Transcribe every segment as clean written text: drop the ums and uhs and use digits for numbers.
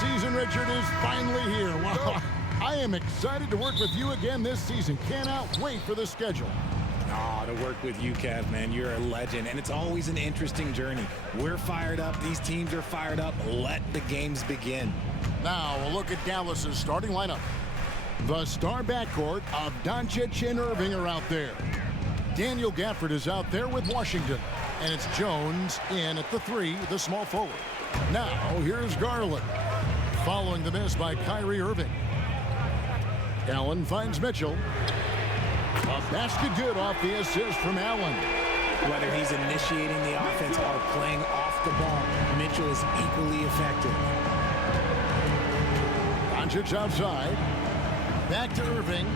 season, Richard, is finally here. Wow, I am excited to work with you again this season. Cannot wait for the schedule. Oh, to work with you, Kev, man. You're a legend, and it's always an interesting journey. We're fired up. These teams are fired up. Let the games begin. Now, a look at Dallas's starting lineup. The star backcourt of Doncic and Irving are out there. Daniel Gafford is out there with Washington. And it's Jones in at the 3, the small forward. Now, here's Garland. Following the miss by Kyrie Irving. Allen finds Mitchell. A basket good off the assist from Allen. Whether he's initiating the offense or playing off the ball, Mitchell is equally effective. Doncic outside. Back to Irving.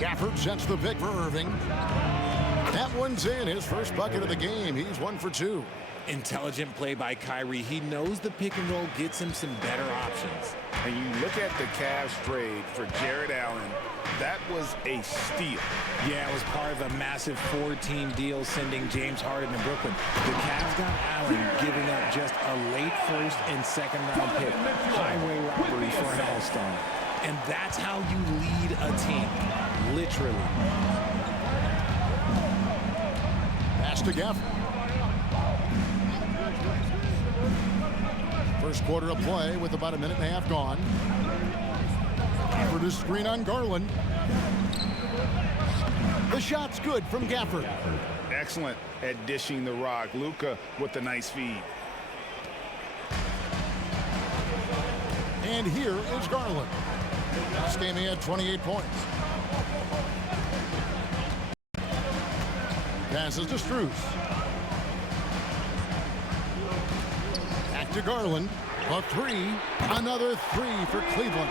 Gafford sets the pick for Irving. That one's in. His first bucket of the game. He's 1 for 2. Intelligent play by Kyrie. He knows the pick and roll gets him some better options. And you look at the Cavs trade for Jared Allen, that was a steal. Yeah, it was part of a massive 4-team deal sending James Harden to Brooklyn. The Cavs got Allen giving up just a late first and second round pick. Highway robbery for an all-star. And that's how you lead a team, literally. Pass to Gafford. First quarter of play with about a minute and a half gone. Gafford is screen on Garland. The shot's good from Gafford. Excellent at dishing the rock. Luka with a nice feed. And here is Garland. This game he had 28 points. Passes to Strus. Back to Garland. A 3. Another 3 for Cleveland.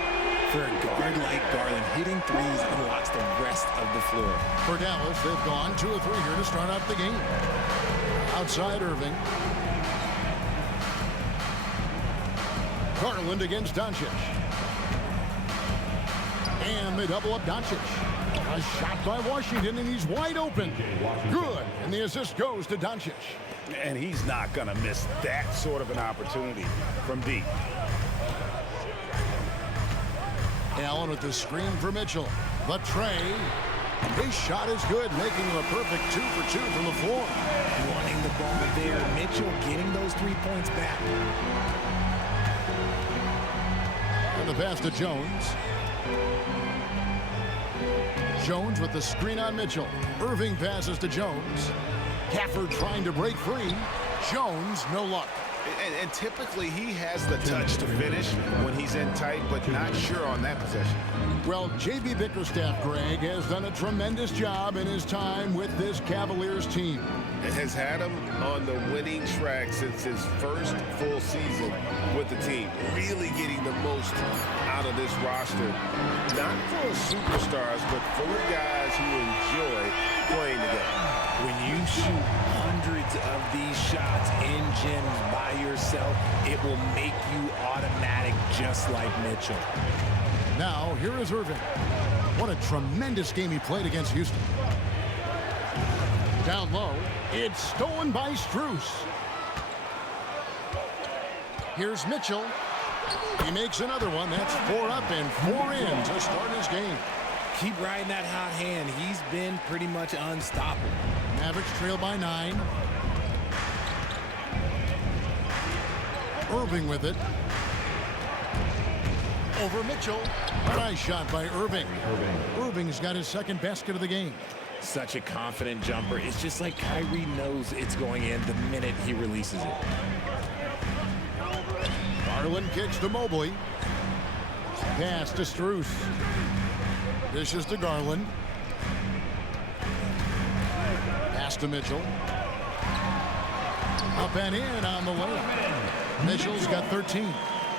For a guard like Garland, hitting threes unlocks the rest of the floor. For Dallas, they've gone 2 of 3 here to start out the game. Outside Irving. Garland against Doncic. And they double up Doncic. A shot by Washington, and he's wide open. Good. And the assist goes to Doncic. And he's not going to miss that sort of an opportunity from deep. Allen with the screen for Mitchell. The tray. His shot is good, making him a perfect 2 for 2 from the floor. Wanting the ball there. Mitchell getting those 3 points back. And the pass to Jones. Jones with the screen on Mitchell. Irving passes to Jones. Gafford trying to break free. Jones, no luck. And typically he has the touch to finish when he's in tight, but not sure on that possession. Well, J.B. Bickerstaff, Greg, has done a tremendous job in his time with this Cavaliers team. It has had him on the winning track since his first full season with the team. Really getting the most out of this roster. Not full of superstars, but full of guys who enjoy playing together. When you shoot hundreds of these shots in gyms by yourself, it will make you automatic just like Mitchell. Now, here is Irving. What a tremendous game he played against Houston. Down low, it's stolen by Strus. Here's Mitchell. He makes another one. That's 4 up and 4 in to start his game. Keep riding that hot hand. He's been pretty much unstoppable. Mavericks trail by 9. Irving with it. Over Mitchell. Nice shot by Irving. Irving's got his second basket of the game. Such a confident jumper. It's just like Kyrie knows it's going in the minute he releases it. Garland kicks to Mobley. Pass to Strus. Dishes to Garland. Pass to Mitchell. Up and in on the layup. Mitchell's got 13.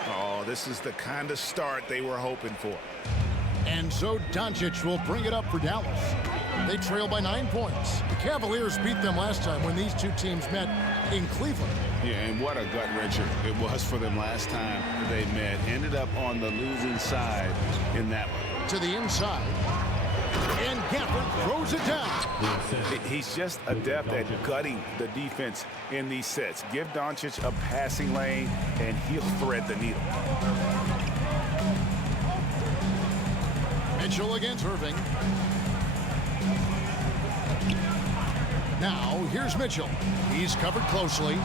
Oh, this is the kind of start they were hoping for. And so Doncic will bring it up for Dallas. They trail by 9 points. The Cavaliers beat them last time when these two teams met in Cleveland. Yeah, and what a gut-wrencher it was for them last time they met. Ended up on the losing side in that one. To the inside. And Gafford throws it down. He's just adept at gutting the defense in these sets. Give Doncic a passing lane, and he'll thread the needle. Mitchell against Irving. Now, here's Mitchell. He's covered closely.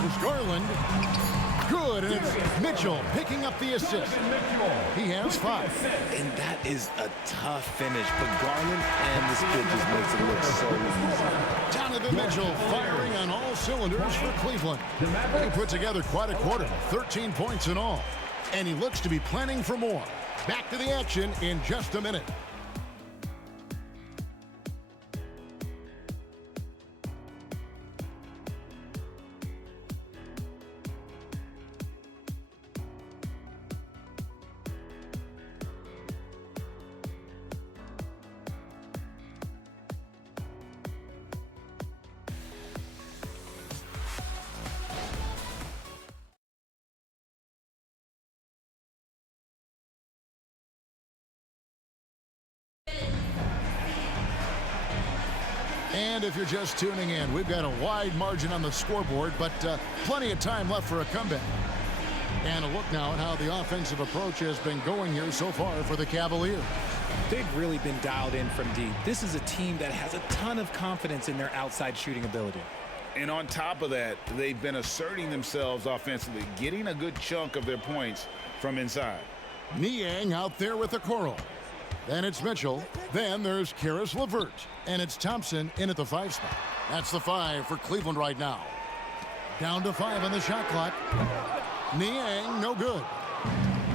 Here's Garland. Good, and it's Mitchell picking up the assist. He has 5. And that is a tough finish, but Garland and this kid just makes it look so easy. Donovan Mitchell firing on all cylinders for Cleveland. He put together quite a quarter, 13 points in all. And he looks to be planning for more. Back to the action in just a minute. And if you're just tuning in, we've got a wide margin on the scoreboard, but plenty of time left for a comeback. And a look now at how the offensive approach has been going here so far for the Cavaliers. They've really been dialed in from deep. This is a team that has a ton of confidence in their outside shooting ability. And on top of that, they've been asserting themselves offensively, getting a good chunk of their points from inside. Niang out there with the Coral. Then it's Mitchell. Then there's Karis LeVert. And it's Thompson in at the 5 spot. That's the 5 for Cleveland right now. Down to 5 on the shot clock. Niang, no good.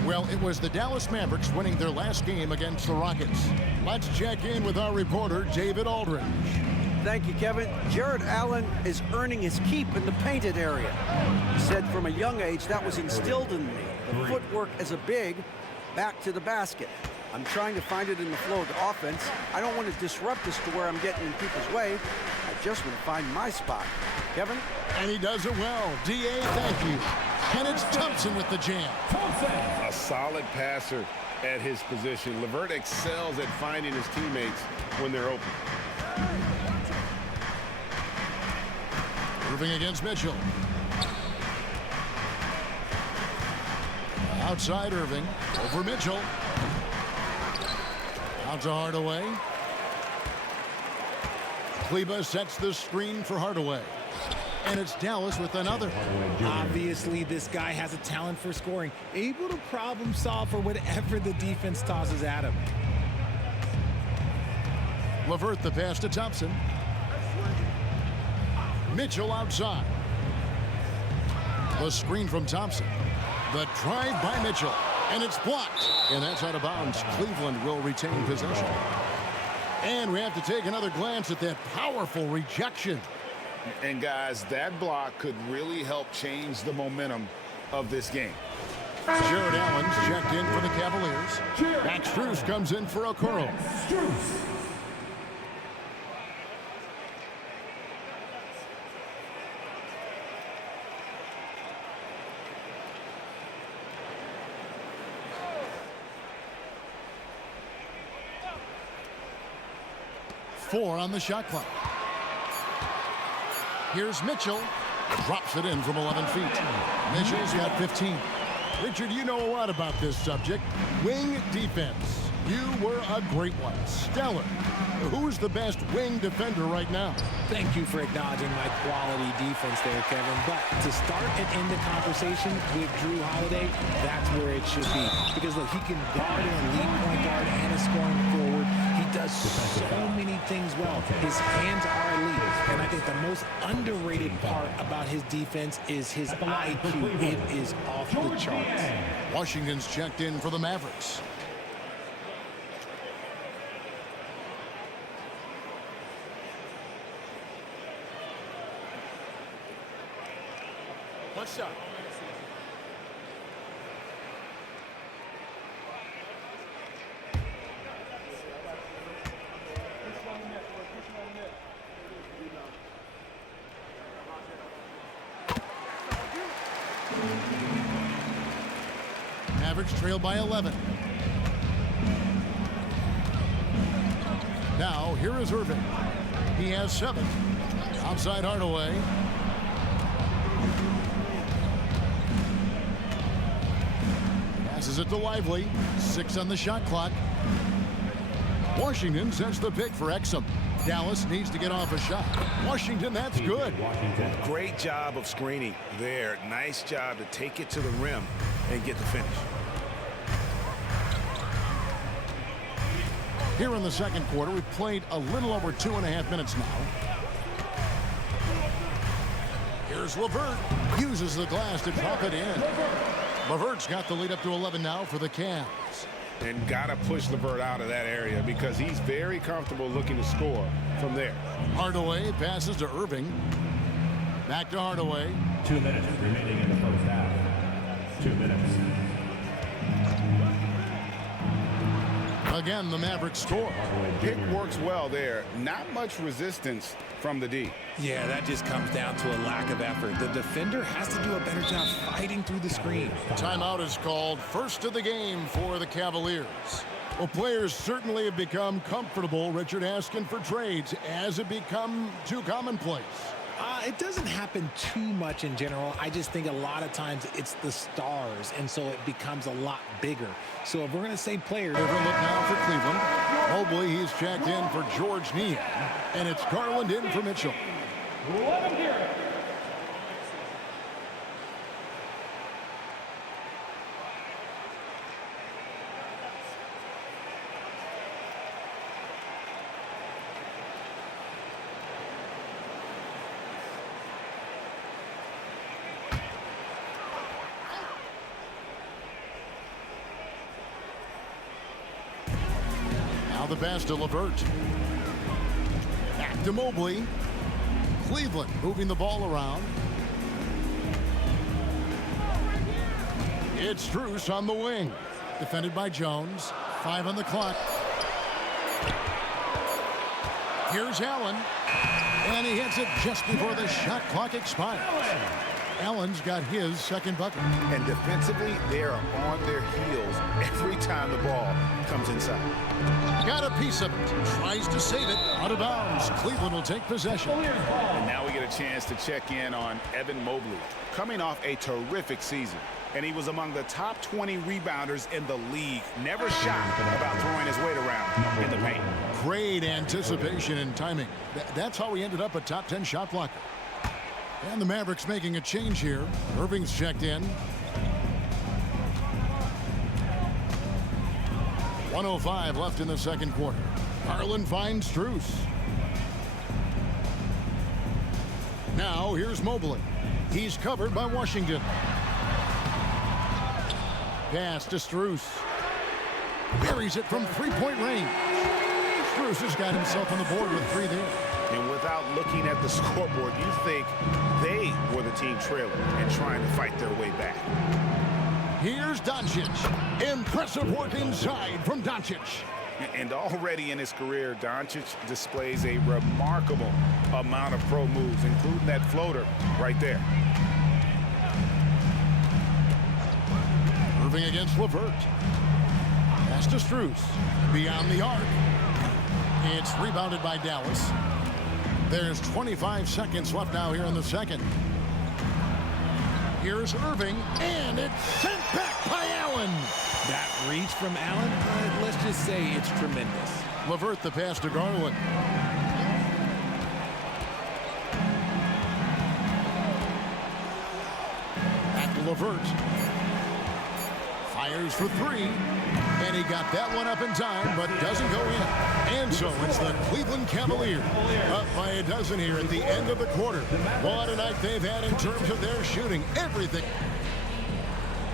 Well, it was the Dallas Mavericks winning their last game against the Rockets. Let's check in with our reporter, David Aldridge. Thank you, Kevin. Jared Allen is earning his keep in the painted area. He said from a young age that was instilled in me. The footwork as a big, back to the basket. I'm trying to find it in the flow of the offense. I don't want to disrupt this to where I'm getting in people's way. I just want to find my spot. Kevin? And he does it well. D.A., thank you. And it's Thompson with the jam. A solid passer at his position. LeVert excels at finding his teammates when they're open. Irving against Mitchell. Outside Irving. Over Mitchell. Out to Hardaway. Kleba sets the screen for Hardaway. And it's Dallas with another. Obviously, this guy has a talent for scoring, able to problem solve for whatever the defense tosses at him. LeVert the pass to Thompson. Mitchell outside. The screen from Thompson. The drive by Mitchell. And it's blocked. And that's out of bounds. Cleveland will retain possession. And we have to take another glance at that powerful rejection. And guys, that block could really help change the momentum of this game. Jared Allen's checked in for the Cavaliers. Max Strus comes in for Okoro. Four on the shot clock. Here's Mitchell. Drops it in from 11 feet. Mitchell's got 15. Richard, you know a lot about this subject. Wing defense. You were a great one. Stellar. Who's the best wing defender right now? Thank you for acknowledging my quality defense there, Kevin. But to start and end the conversation with Drew Holiday, that's where it should be. Because, look, he can guard an elite point guard and a scoring forward. He does so many things well. His hands are elite. And I think the most underrated part about his defense is his IQ. It is off the charts. Washington's checked in for the Mavericks. What's up? Mavericks trail by 11. Now, here is Irving. He has 7. Outside Hardaway. Passes it to Lively. 6 on the shot clock. Washington sets the pick for Exum. Dallas needs to get off a shot. Washington, that's good. Great job of screening there. Nice job to take it to the rim and get the finish. Here in the second quarter, we've played a little over 2.5 minutes now. Here's LeVert. Uses the glass to drop it in. LeVert's got the lead up to 11 now for the Cavs. And got to push LeVert out of that area because he's very comfortable looking to score from there. Hardaway passes to Irving. Back to Hardaway. 2 minutes remaining in the first half. 2 minutes. Again, the Mavericks score. Pick works well there. Not much resistance from the D. Yeah, that just comes down to a lack of effort. The defender has to do a better job fighting through the screen. Timeout is called. First of the game for the Cavaliers. Well, players certainly have become comfortable, Richard, asking for trades. Has it become too commonplace? It doesn't happen too much in general. I just think a lot of times it's the stars, and so it becomes a lot bigger. So if we're going to say players... Different look now for Cleveland. Mobley, he's checked in for George Niang, and it's Garland in for Mitchell. Let him hear it. The pass to LeVert. Back to Mobley. Cleveland moving the ball around. It's Strus on the wing. Defended by Jones. 5 on the clock. Here's Allen. And he hits it just before the shot clock expires. Allen's got his second bucket. And defensively, they are on their heels every time the ball comes inside. Got a piece of it. Tries to save it. Out of bounds. Cleveland will take possession. And now we get a chance to check in on Evan Mobley, coming off a terrific season. And he was among the top 20 rebounders in the league. Never shy about throwing his weight around in the paint. Great anticipation and timing. That's how he ended up a top 10 shot blocker. And the Mavericks making a change here. Irving's checked in. 1:05 left in the second quarter. Garland finds Strus. Now here's Mobley. He's covered by Washington. Pass to Strus. Buries it from three-point range. Strus has got himself on the board with 3 there. And without looking at the scoreboard, you think they were the team trailing and trying to fight their way back. Here's Doncic. Impressive work inside from Doncic. And already in his career, Doncic displays a remarkable amount of pro moves, including that floater right there. Irving against LeVert. Pass to Strus. Beyond the arc. It's rebounded by Dallas. There's 25 seconds left now here in the second. Here's Irving, and it's sent back by Allen. That reach from Allen, let's just say it's tremendous. LeVert the pass to Garland. Back to LeVert. Fires for 3. And he got that one up in time, but doesn't go in. And so it's the Cleveland Cavaliers up by a dozen here at the end of the quarter. What a night they've had in terms of their shooting. Everything.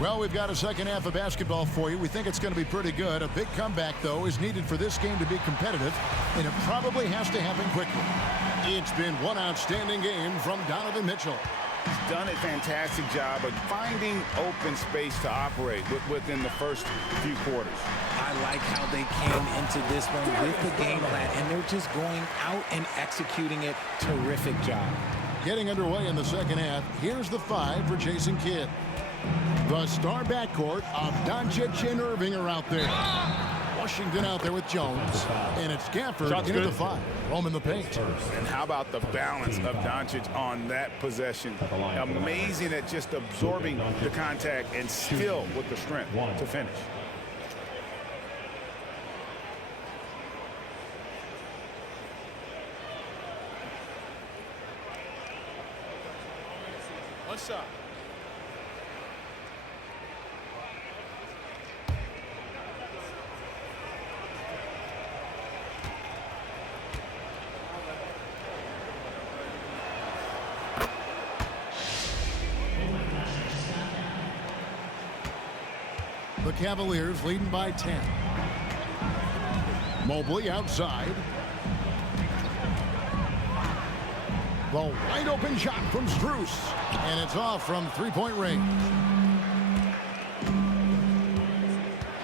Well, we've got a second half of basketball for you. We think it's going to be pretty good. A big comeback, though, is needed for this game to be competitive, and it probably has to happen quickly. It's been one outstanding game from Donovan Mitchell. He's done a fantastic job of finding open space to operate within the first few quarters. I like how they came into this one with the game plan, and they're just going out and executing it. Terrific job. Getting underway in the second half, here's the 5 for Jason Kidd. The star backcourt of Doncic and Irving are out there. Washington out there with Jones. And it's Gafford into the 5. Home in the paint. And how about the balance of Doncic on that possession? Amazing at just absorbing the contact and still with the strength to finish. What's up? The Cavaliers leading by 10. Mobley outside. The wide open shot from Strus. And it's off from three-point range.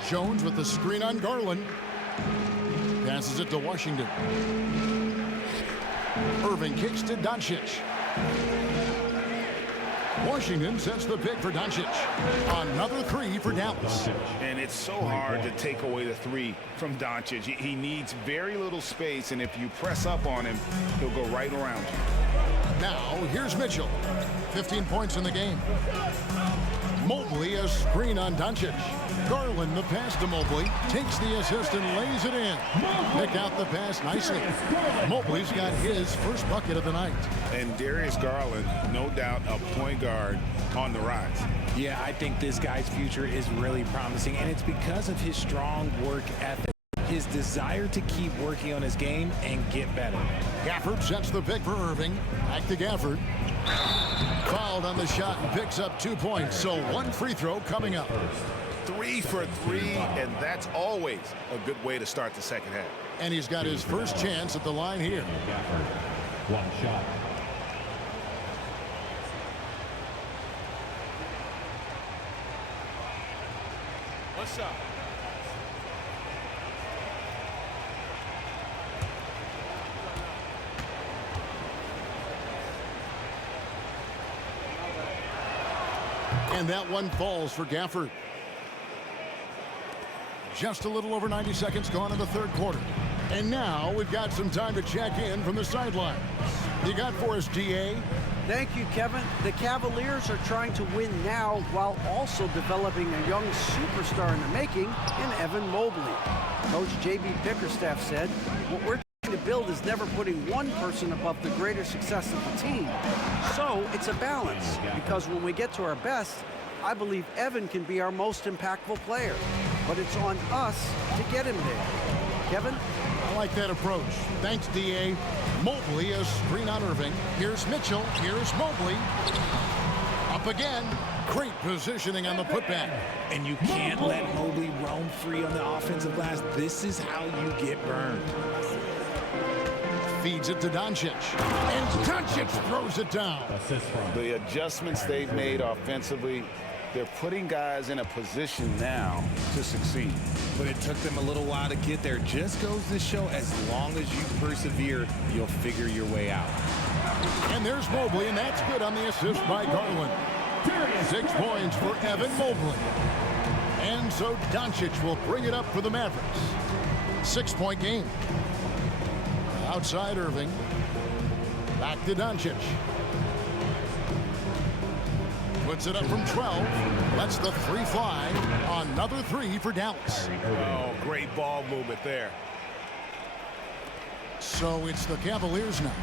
Jones with the screen on Garland. Passes it to Washington. Irving kicks to Doncic. Washington sets the pick for Doncic. Another 3 for Dallas. And it's so hard to take away the 3 from Doncic. He needs very little space, and if you press up on him, he'll go right around you. Now, here's Mitchell. 15 points in the game. Mobley, a screen on Doncic. Garland, the pass to Mobley. Takes the assist and lays it in. Picked out the pass nicely. Mobley's got his first bucket of the night. And Darius Garland, no doubt a point guard on the rise. Yeah, I think this guy's future is really promising, and it's because of his strong work ethic. His desire to keep working on his game and get better. Gafford sets the pick for Irving. Back to Gafford. Fouled on the shot and picks up 2 points. So 1 free throw coming up. 3 for 3, and that's always a good way to start the second half. And he's got his first chance at the line here. Gafford, 1 shot. What's up? And that one falls for Gafford. Just a little over 90 seconds gone in the third quarter. And now we've got some time to check in from the sidelines. You got for us, DA? Thank you, Kevin. The Cavaliers are trying to win now while also developing a young superstar in the making in Evan Mobley. Coach J.B. Bickerstaff said, what we're trying to build is never putting one person above the greater success of the team. So it's a balance, because when we get to our best, I believe Evan can be our most impactful player. But it's on us to get him there. Kevin? I like that approach. Thanks, DA. Mobley, a screen on Irving. Here's Mitchell. Here's Mobley. Up again. Great positioning on the putback. And you can't let Mobley roam free on the offensive glass. This is how you get burned. Feeds it to Doncic. And Doncic throws it down. The adjustments they've made offensively, they're putting guys in a position now to succeed. But it took them a little while to get there. Just goes to show, as long as you persevere, you'll figure your way out. And there's Mobley, and that's good on the assist by Garland. 6 points for Evan Mobley. And so Doncic will bring it up for the Mavericks. 6-point game. Outside Irving. Back to Doncic. Puts it up from 12. Lets the 3 fly. Another 3 for Dallas. Oh, great ball movement there. So it's the Cavaliers now.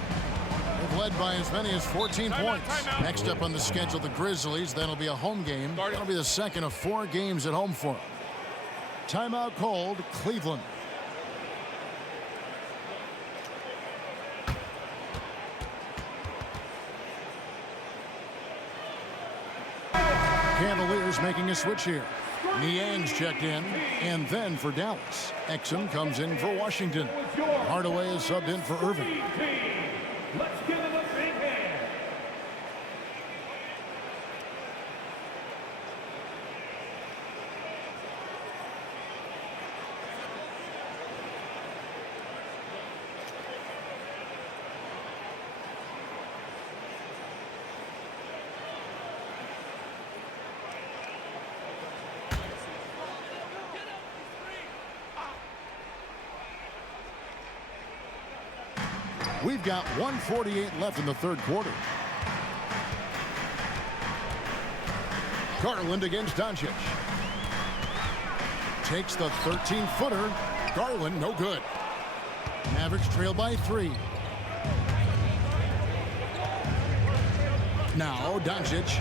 They've led by as many as 14 points. Next up on the schedule, the Grizzlies. That'll be a home game. That'll be the second of 4 games at home for them. Timeout called, Cleveland. Cavaliers making a switch here. Niang's checked in, and then for Dallas, Exum comes in for Washington. Hardaway is subbed in for Irving. Let's give him a big hand. We've got 1:48 left in the third quarter. Garland against Doncic. Takes the 13-footer. Garland, no good. Mavericks trail by 3. Now Doncic,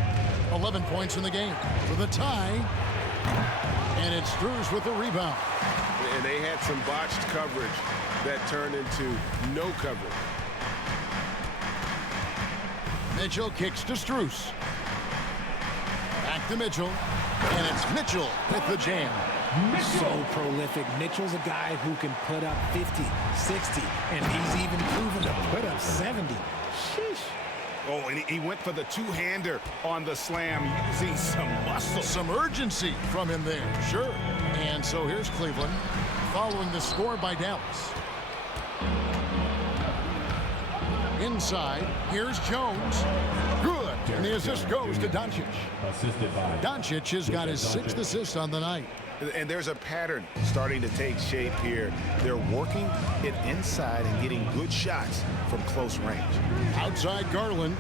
11 points in the game for the tie. And it's Strus with the rebound. And they had some botched coverage that turned into no coverage. Mitchell kicks to Strus. Back to Mitchell. And it's Mitchell with the jam. So prolific. Mitchell's a guy who can put up 50, 60, and he's even proven to put up 70. Sheesh. Oh, and he went for the two-hander on the slam, using some muscle. Some urgency from him there, sure. And so here's Cleveland following the score by Dallas. Inside, here's Jones. Good. And the assist goes to Doncic. Doncic has got his 6th assist on the night. And there's a pattern starting to take shape here. They're working it inside and getting good shots from close range. Outside Garland.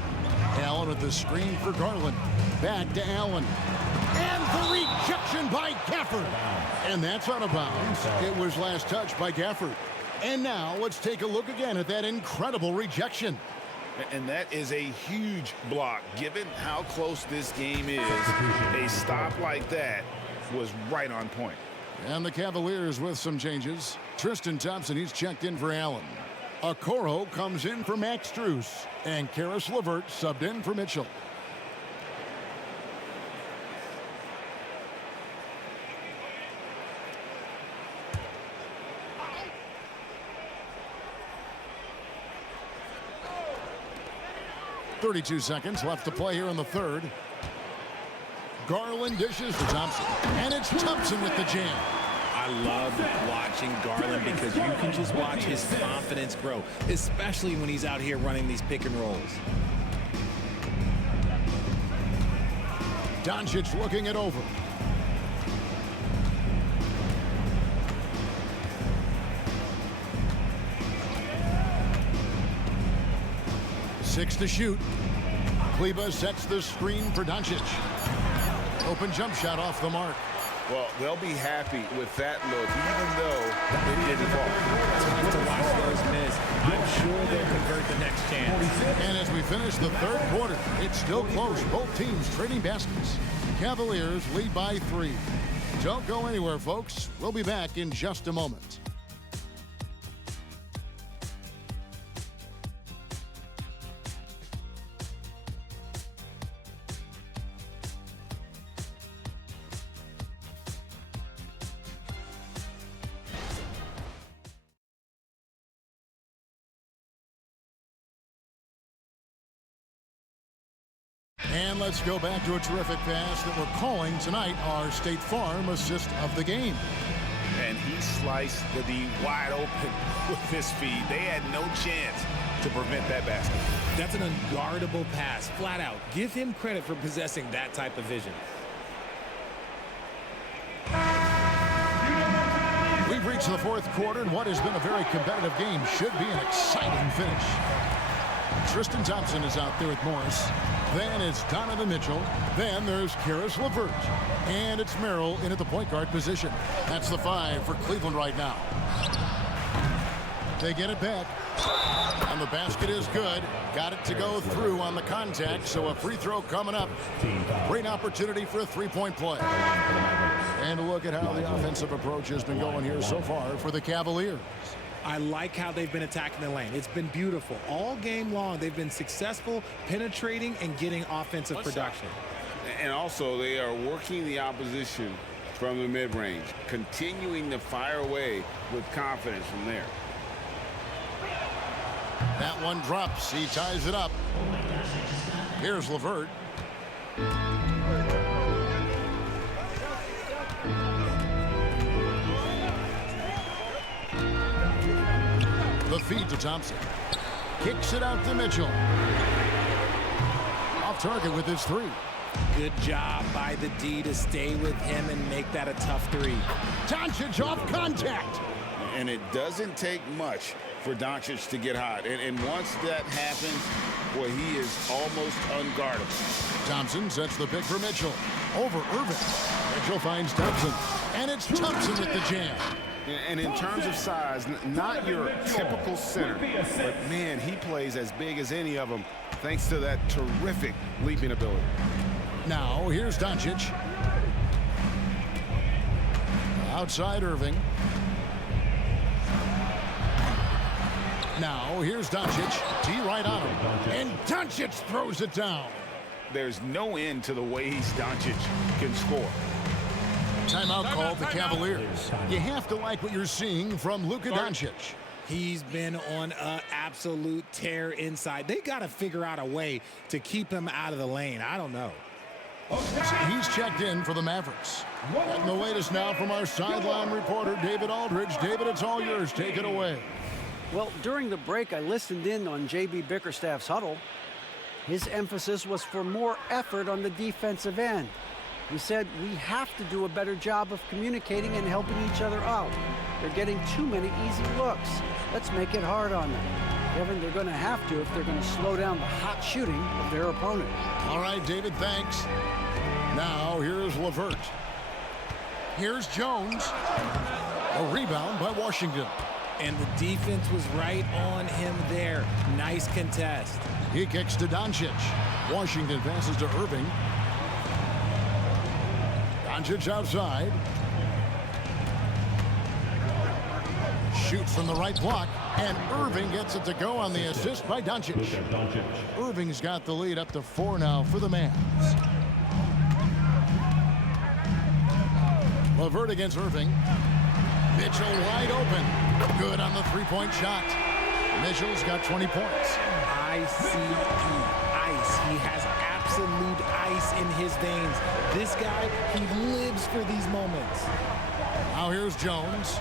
Allen with the screen for Garland. Back to Allen. And the rejection by Gafford. And that's out of bounds. It was last touched by Gafford. And now let's take a look again at that incredible rejection. And that is a huge block. Given how close this game is, a stop like that was right on point. And the Cavaliers with some changes. Tristan Thompson, he's checked in for Allen. Okoro comes in for Max Strus. And Karis LeVert subbed in for Mitchell. .32 seconds left to play here in the third. Garland dishes to Thompson. And it's Thompson with the jam. I love watching Garland because you can just watch his confidence grow, especially when he's out here running these pick and rolls. Doncic looking it over. Six to shoot. Kleba sets the screen for Doncic. Open jump shot off the mark. Well, they'll be happy with that look, even though it didn't fall. Time to watch those miss. I'm sure they'll convert the next chance. And as we finish the third quarter, it's still close. Both teams trading baskets. Cavaliers lead by 3. Don't go anywhere, folks. We'll be back in just a moment. And let's go back to a terrific pass that we're calling tonight our State Farm assist of the game. And he sliced the D wide open with his feet. They had no chance to prevent that basket. That's an unguardable pass, flat out. Give him credit for possessing that type of vision. We've reached the fourth quarter, and what has been a very competitive game should be an exciting finish. Tristan Thompson is out there with Morris. Then it's Donovan Mitchell. Then there's Karis LeVert. And it's Merrill in at the point guard position. That's the 5 for Cleveland right now. They get it back. And the basket is good. Got it to go through on the contact, so a free throw coming up. Great opportunity for a three-point play. And look at how the offensive approach has been going here so far for the Cavaliers. I like how they've been attacking the lane. It's been beautiful. All game long, they've been successful penetrating and getting offensive production. And also, they are working the opposition from the mid-range, continuing to fire away with confidence from there. That one drops. He ties it up. Here's LeVert. The feed to Thompson. Kicks it out to Mitchell. Off target with his 3. Good job by the D to stay with him and make that a tough 3. Doncic off contact. And it doesn't take much for Doncic to get hot. And once that happens, well, he is almost unguardable. Thompson sets the pick for Mitchell. Over Irving. Mitchell finds Thompson. And it's Thompson with the jam. And in terms of size, not your typical center, but man, he plays as big as any of them thanks to that terrific leaping ability. Now, here's Doncic. Outside Irving. Now, here's Doncic. T right on him. And Doncic throws it down. There's no end to the ways Doncic can score. Timeout called the Cavaliers. You have to like what you're seeing from Luka Doncic. He's been on an absolute tear inside. They got to figure out a way to keep him out of the lane. I don't know. He's checked in for the Mavericks. And the latest now from our sideline reporter, David Aldridge. David, it's all yours. Take it away. Well, during the break, I listened in on J.B. Bickerstaff's huddle. His emphasis was for more effort on the defensive end. He said, we have to do a better job of communicating and helping each other out. They're getting too many easy looks. Let's make it hard on them. Kevin, they're going to have to if they're going to slow down the hot shooting of their opponent. All right, David, thanks. Now, here's LeVert. Here's Jones. A rebound by Washington. And the defense was right on him there. Nice contest. He kicks to Doncic. Washington passes to Irving. Doncic outside. Shoots from the right block. And Irving gets it to go on the assist by Doncic. Irving's got the lead up to 4 now for the Mavs. LeVert against Irving. Mitchell wide open. Good on the three-point shot. Mitchell's got 20 points. ICE. He has absolute ice in his veins. This guy, he lives for these moments. Now here's Jones.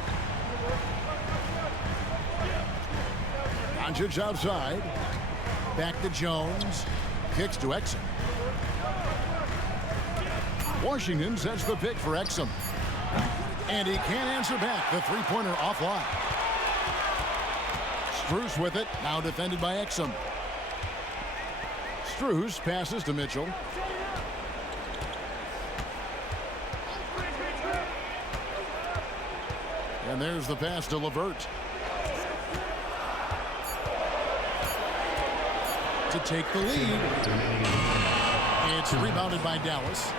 Doncic outside. Back to Jones. Kicks to Exum. Washington sets the pick for Exum. And he can't answer back. The three-pointer offline. Strus with it. Now defended by Exum. Strus passes to Mitchell. And there's the pass to LeVert. To take the lead. It's rebounded by Dallas.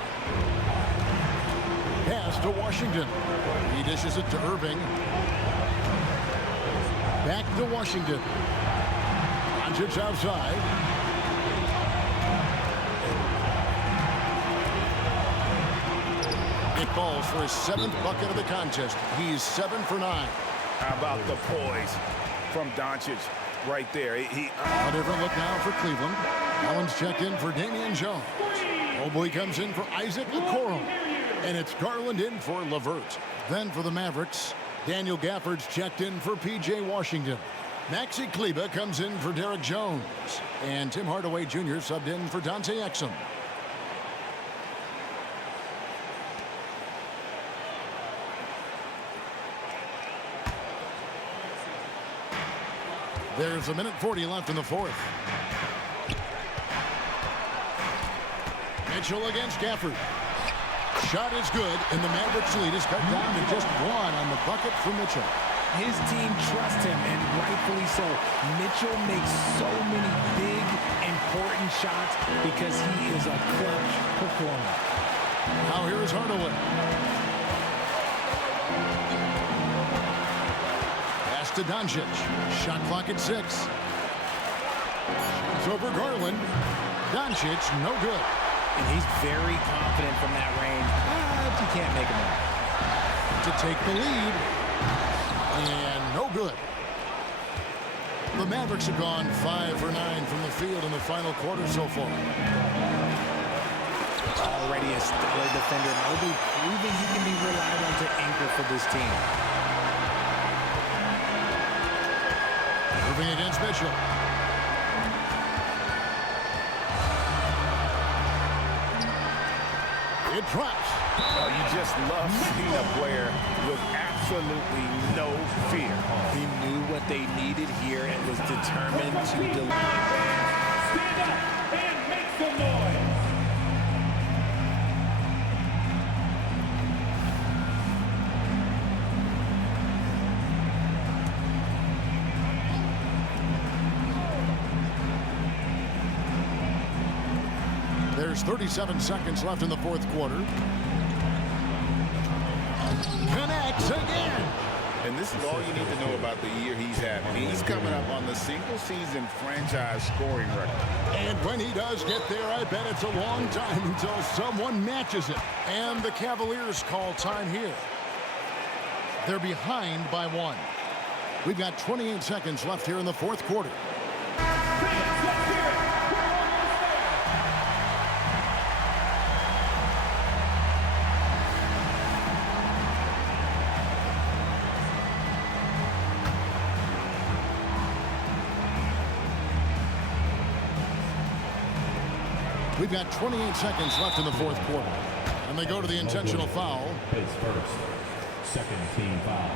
Pass to Washington. He dishes it to Irving. Back to Washington. Doncic outside. It falls for his 7th bucket of the contest. He's 7 for 9. How about the poise from Doncic right there? A different look now for Cleveland. Allen's checked in for Damian Jones. Mobley comes in for Isaac Okoro. And it's Garland in for LeVert. Then for the Mavericks, Daniel Gafford's checked in for P.J. Washington. Maxi Kleber comes in for Derek Jones. And Tim Hardaway Jr. subbed in for Dante Exum. There's 1:40 left in the 4th. Mitchell against Gafford. Shot is good, and the Mavericks lead is cut down to just 1 on the bucket for Mitchell. His team trusts him, and rightfully so. Mitchell makes so many big, important shots because he is a clutch performer. Now here is Hardaway. Pass to Doncic. Shot clock at 6. Shoots over Garland. Doncic, no good. And he's very confident from that range, but you can't make him out. To take the lead. And no good. The Mavericks have gone 5 for 9 from the field in the final quarter so far. Already a stellar defender. Mobley proving he can be relied on to anchor for this team. Moving against Mitchell. It drops. Oh, you just love seeing a player with absolute absolutely no fear. He knew what they needed here and was determined to deliver. Stand up and make some noise. There's 37 seconds left in the fourth quarter. Connects again. And this is all you need to know about the year he's having. He's coming up on the single-season franchise scoring record. And when he does get there, I bet it's a long time until someone matches it. And the Cavaliers call time here. They're behind by 1. We've got 28 seconds left here in the fourth quarter. We've got 28 seconds left in the fourth quarter. And they go to the intentional foul. His first. Second team foul.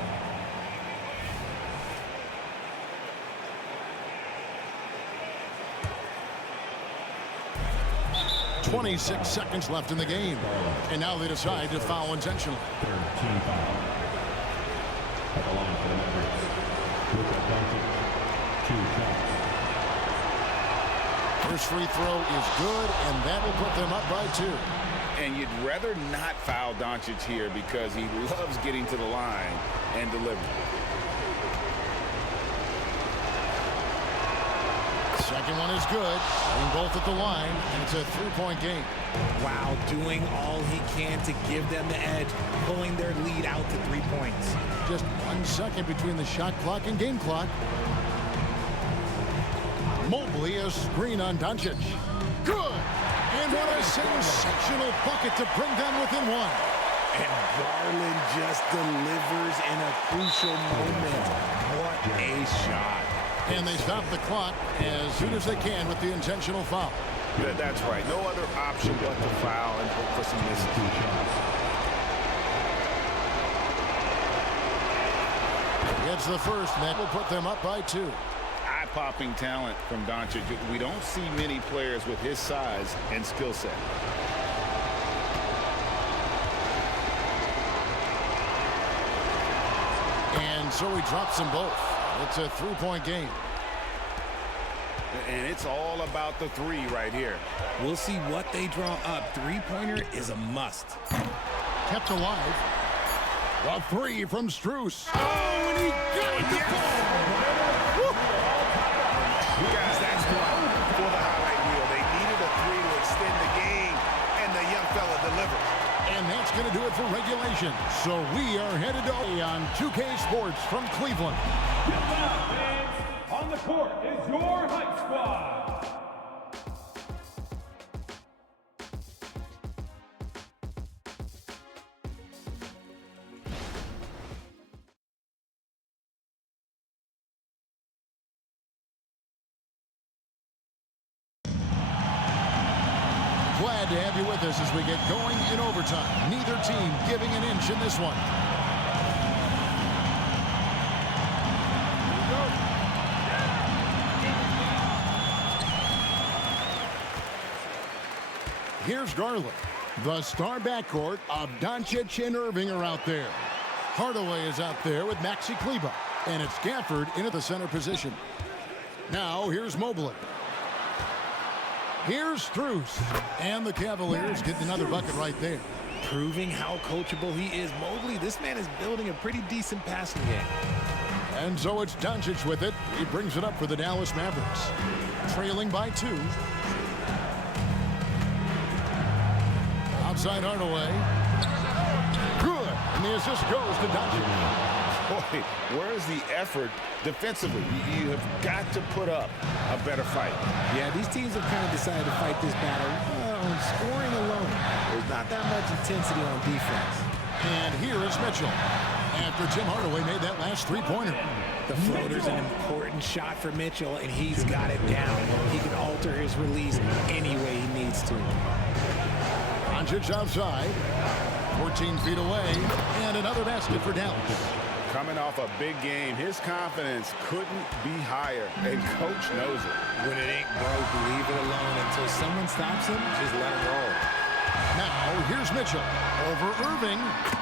26 seconds left in the game. And now they decide to foul intentionally. Third team foul. At the line for the Mavericks. Luka Doncic. 2 shots. First free throw is good, and that will put them up by 2. And you'd rather not foul Doncic here because he loves getting to the line and delivering. Second one is good. And both at the line, and it's a 3-point game. Wow, doing all he can to give them the edge, pulling their lead out to 3 points. Just 1 second between the shot clock and game clock. Mobley, a screen on Doncic. Good! And what a sensational bucket to bring them within 1. And Garland just delivers in a crucial moment. What a shot. And they stop the clock as soon as they can with the intentional foul. That's right. No other option but to foul and hope for some misses. Gets the first, and that will put them up by 2. Eye-popping talent from Doncic. We don't see many players with his size and skill set. And so he drops them both. It's a 3-point game. And it's all about the 3 right here. We'll see what they draw up. Three-pointer is a must. Kept alive. A 3 from Strus. Oh, and he got it to fall. Guys, that's one for the highlight reel. They needed a 3 to extend the game, and the young fella delivered. And that's going to do it for regulation. So we are headed to on 2K Sports from Cleveland. Fans, on the court is your hype squad. Glad to have you with us as we get going in overtime. Neither team giving an inch in this one. Here's Garland. The star backcourt of Doncic and Irving are out there. Hardaway is out there with Maxi Kleber. And it's Gafford in at the center position. Now here's Mobley. Here's Strus. And the Cavaliers getting another bucket right there. Proving how coachable he is. Mobley, this man is building a pretty decent passing game. And so it's Doncic with it. He brings it up for the Dallas Mavericks. Trailing by 2. Outside Hardaway. Good. And the assist goes to Doncic. Boy, where's the effort defensively? You have got to put up a better fight. Yeah, these teams have kind of decided to fight this battle on scoring alone. There's not that much intensity on defense. And here is Mitchell. After Tim Hardaway made that last 3-pointer. The floater's an important shot for Mitchell, and he's got it down. He can alter his release any way he needs to. Doncic outside. 14 feet away, and another basket for Dallas. Coming off a big game, his confidence couldn't be higher, and coach knows it. When it ain't broke, leave it alone until someone stops him. Just let him roll. Now, here's Mitchell. Over Irving.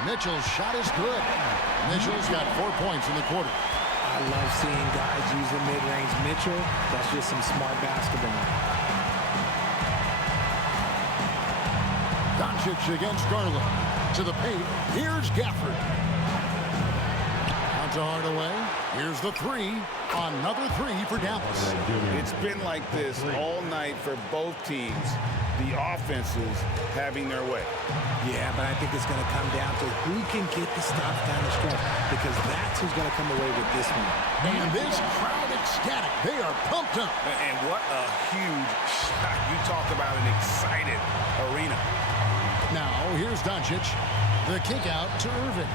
Mitchell's shot is good. Mitchell's got 4 points in the quarter. I love seeing guys use the mid-range. Mitchell, that's just some smart basketball. Doncic against Garland. To the paint. Here's Gafford. On to Hardaway. Here's the three. Another three for Dallas. It's been like this all night for both teams. The offenses having their way. Yeah, but I think it's going to come down to who can get the stops down the stretch, because that's who's going to come away with this one. And this crowd ecstatic. They are pumped up. And what a huge shot. You talk about an excited arena. Now, here's Doncic. The kick out to Irving.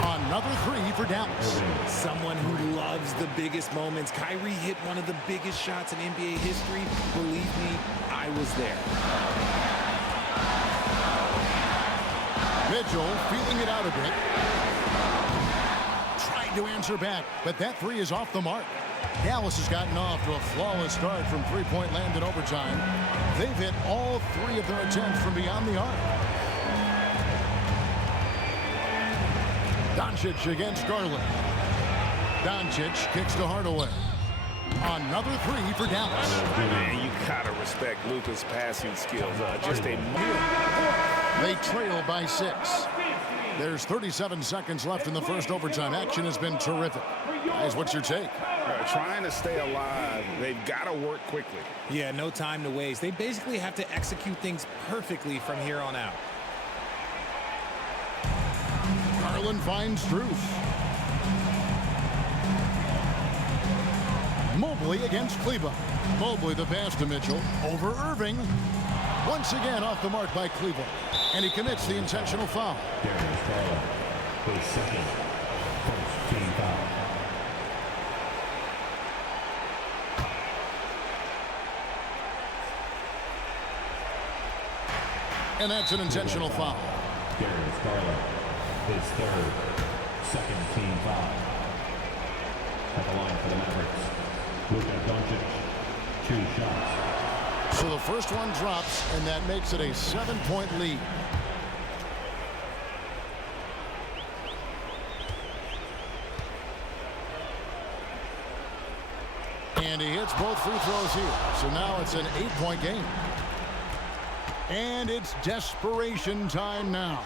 Another three for Dallas. Someone who loves the biggest moments. Kyrie hit one of the biggest shots in NBA history. Believe me, I was there. Mitchell feeling it out a bit. Trying to answer back, but that three is off the mark. Dallas has gotten off to a flawless start from three-point land in overtime. They've hit all three of their attempts from beyond the arc. Doncic against Garland. Doncic kicks to Hardaway. Another three for Dallas. Man, you gotta respect Luka's passing skills. Just a They trail by 6. There's 37 seconds left in the first overtime. Action has been terrific. Guys, what's your take? Trying to stay alive, they've got to work quickly. Yeah, no time to waste. They basically have to execute things perfectly from here on out. Garland finds Struth. Mobley against Cleveland. Mobley the pass to Mitchell. Over Irving. Once again off the mark by Cleveland. And he commits the intentional foul. His second first team foul. And that's an intentional foul. Darius Garland, his third, second team foul. At the line for the Mavericks, Luka Doncic, 2 shots. So the first one drops, and that makes it a 7-point lead. And he hits both free throws here. So now it's an 8-point game. And it's desperation time now.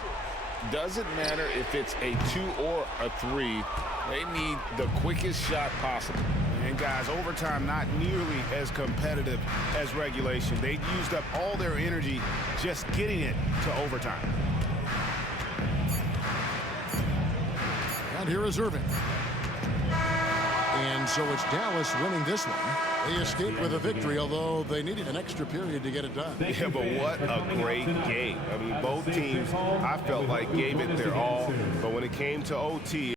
Doesn't matter if it's a 2 or a 3. They need the quickest shot possible. And guys, overtime not nearly as competitive as regulation. They used up all their energy just getting it to overtime. And here is Irving. And so it's Dallas winning this one. They escaped with a victory, although they needed an extra period to get it done. Yeah, but what a great game. I mean, both teams, I felt like, gave it their all. But when it came to OT,